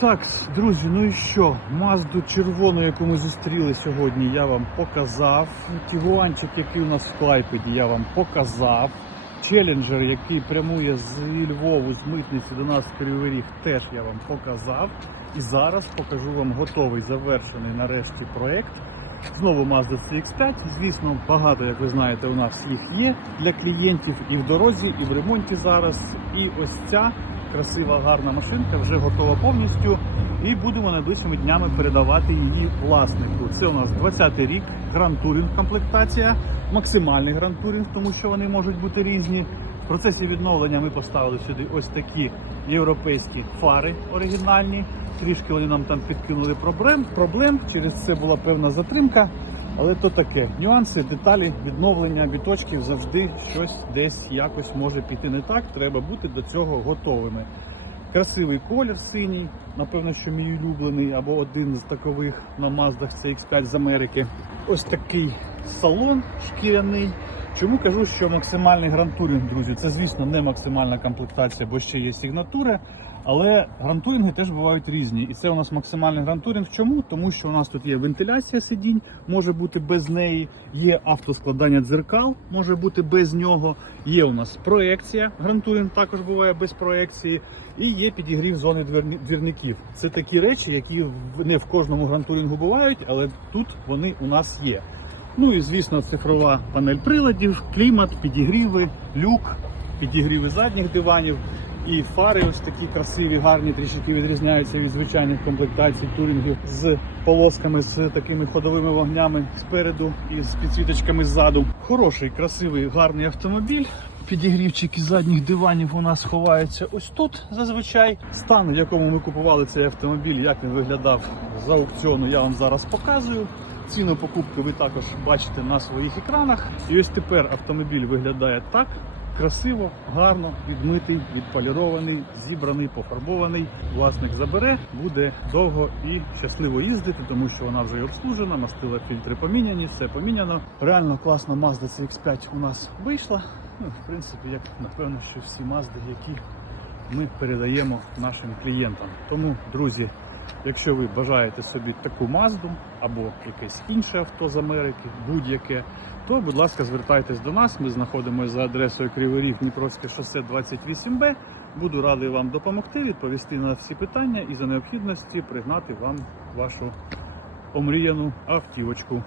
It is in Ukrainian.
Так, друзі, ну і що? Мазду червону, яку ми зустріли сьогодні, я вам показав. Тігуанчик, який у нас в Клайпеді, я вам показав. Челленджер, який прямує з Львову, з митниці до нас в Кривий Ріг, теж я вам показав. І зараз покажу вам готовий завершений нарешті проект. Знову Mazda CX-5. Звісно, багато, як ви знаєте, у нас їх є для клієнтів і в дорозі, і в ремонті зараз. І ось ця красива, гарна машинка вже готова повністю. І будемо найближчими днями передавати її власнику. Це у нас 20-й рік, Touring комплектація, максимальний Touring, тому що вони можуть бути різні. В процесі відновлення ми поставили сюди ось такі європейські фари оригінальні. Трішки вони нам там підкинули проблем. проблем. Через це була певна затримка. Але то таке. Нюанси, деталі, відновлення біточків завжди щось десь якось може піти не так. Треба бути до цього готовими. Красивий колір синій, напевно, що мій улюблений, або один з такових на Маздах CX5 з Америки. Ось такий салон шкіряний. Чому кажу, що максимальний грантуринг, друзі, це, звісно, не максимальна комплектація, бо ще є сигнатура. Але грантуринги теж бувають різні. І це у нас максимальний грантуринг. Чому? Тому що у нас тут є вентиляція сидінь, може бути без неї, є автоскладання дзеркал, може бути без нього. Є у нас проекція. Грантуринг також буває без проекції, і є підігрів зони двірників. Це такі речі, які не в кожному грантурінгу бувають, але тут вони у нас є. Ну і звісно, цифрова панель приладів, клімат, підігріви, люк, підігріви задніх диванів. І фари ось такі красиві, гарні, трішки відрізняються від звичайних комплектацій турінгів з полосками, з такими ходовими вогнями спереду і з підсвіточками ззаду. Хороший, красивий, гарний автомобіль. Підігрівчики задніх диванів у нас ховаються ось тут зазвичай. Стан, в якому ми купували цей автомобіль, як він виглядав з аукціону, я вам зараз показую. Ціну покупки ви також бачите на своїх екранах. І ось тепер автомобіль виглядає так. Красиво, гарно, відмитий, відполірований, зібраний, пофарбований. Власник забере, буде довго і щасливо їздити, тому що вона вже обслужена, мастила фільтри поміняні, все поміняно. Реально класна Mazda CX-5 у нас вийшла. Ну, в принципі, як напевно, що всі Mazda, які ми передаємо нашим клієнтам. Тому, друзі, якщо ви бажаєте собі таку Мазду або якесь інше авто з Америки, будь-яке, то, будь ласка, звертайтесь до нас. Ми знаходимося за адресою Кривий Ріг, Дніпровське шосе 28Б. Буду радий вам допомогти, відповісти на всі питання і за необхідності пригнати вам вашу омріяну автівочку.